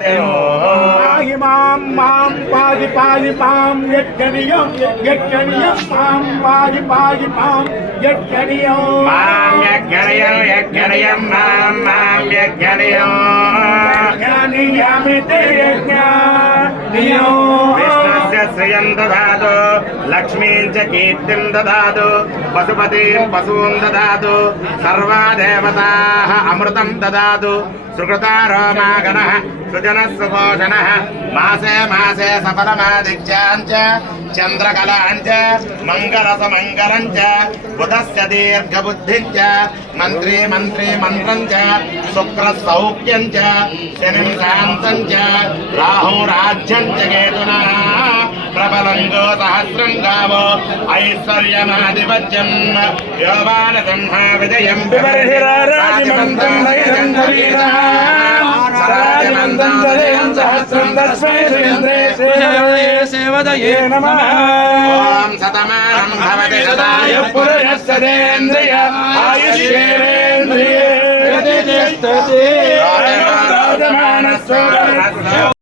పాहि మాం మాం పాది పాది మాం యజ్ఞనియం యజ్ఞనియం మాం పాది పాది మాం యజ్ఞనియం మాం యజ్ఞనయం యజ్ఞనయం మాం మాం యజ్ఞనయం యజ్ఞనియమితే యజ్ఞనియం విష్ణుస్య శ్రియం దదాతు లక్ష్మీం చ కీర్తిం దదాతు పశుపతిం పశూన్ దదాతు సర్వా దేవతాః అమృతం దదాతు సుకృతారోమాగణః సుజనः సుభోషణः మాసే మాసే సఫలమాదిత్యాం చ చంద్రకలాం చ మంగళసమంగళం చ బుధస్య దీర్ఘబుద్ధిం చ మంత్రీ మంత్రీ మంత్రం చ శుక్ర సౌఖ్యం చ శనిం శాంతం చ రాహురాజ్యం చ కేతునా ప్రబలంగో సహస్రం గావో ఐశ్వర్యమాధిపత్యం. యోవాన సంహా విజయం. రాజిమంతం తదయం సహస్రం తస్మై సుయంద్రే సేవదయే నమః. ఓం శతమానం భవతి సదాయ ఆయుష్యేంద్రియే. పురుష